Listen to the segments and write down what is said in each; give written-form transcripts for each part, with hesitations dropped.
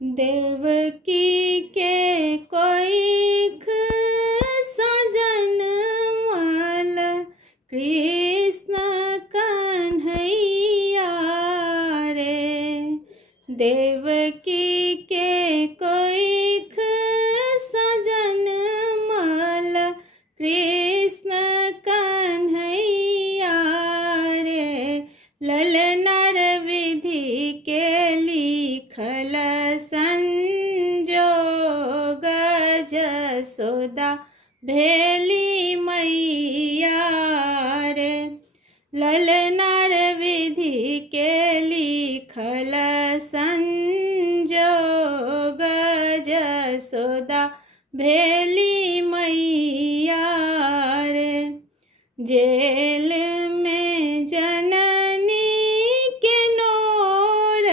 देवकी के कोइख सजन मल कृष्ण कन्हैया रे। देवकी के कोइख सजन मल कृष्ण कन्हैया रे। ललनार विधि के लिखल संजोग जसोदा भेली मैया रे। ललनार विधि के लिखल संजोग जसोदा भेली मैया रे। जेल में जननी के नोर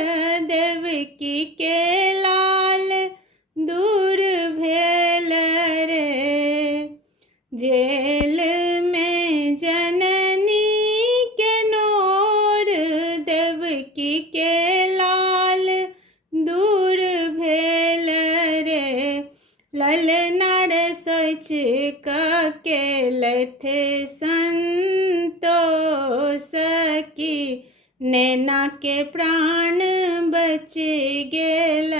देवकी के लाल दूर भेल रे। जेल में जननी के नोर देवकी के लाल दूर भेल रे। ललनार सोच केलथे संतोष की नैना के प्राण बच गेल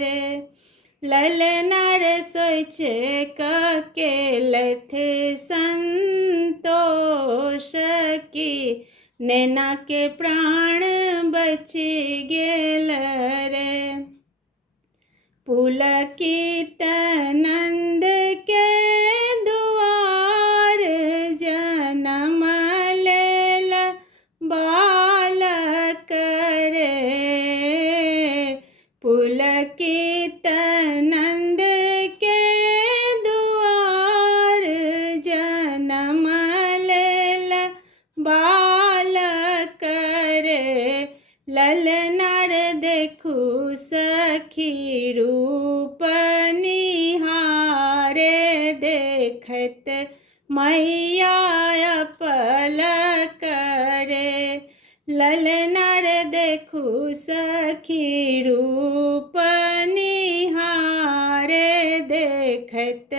रे। ललनार सोच केलथे संतोष की नैना के प्राण बच गेल रे। पुलकित नंद के दुआर जनम लेल बालक रे। पुलकित नंद के दुआर जनम लेल बालक रे। ललनार देखू सखी रूप निहारे देखत मैया पलक रे। ललनार देखू सखी रूप निहारे देखत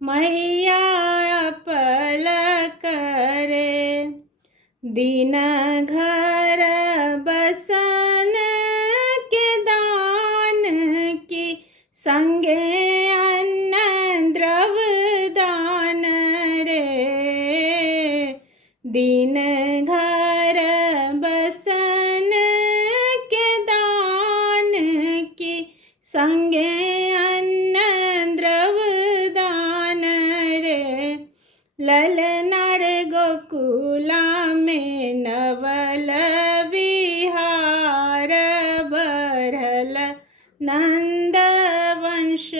मैया पलक रे। दिन घर बसन के दान की संगे अन्न द्रव दान रे। दिन घर बसन के दान की संगे अन्न द्रव दान रे। ललनार गोकुला में नवल विहार बढ़ल नंद वंश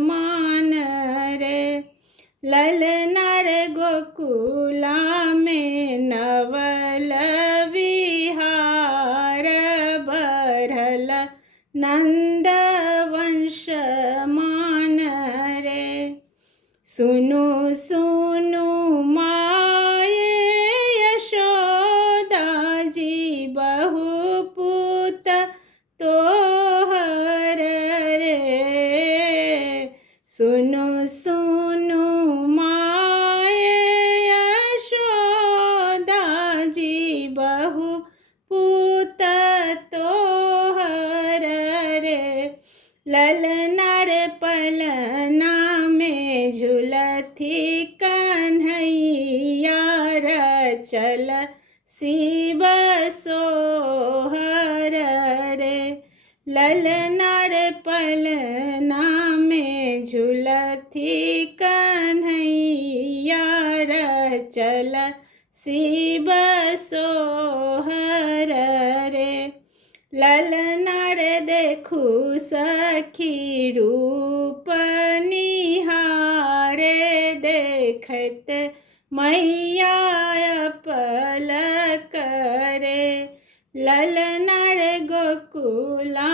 मान रे। ललनार गोकुला में नवल विहार बढ़ल नंद वंश मान रे। सुनु सुनु माये यशोदा जी बहु पुत तोहर रे। सुनु सुनु माये यशोदा जी बहु पुत तोहर रे। ललनार पलना में झुलथी कन्हैया चल शिव सोहर रे। ललनार पलना में झुलथी कन्हैया चल शिव सोहर रे। ललनार देखू सखी रूप निहारे देखत मैया पलक रे। ललनार गोकुला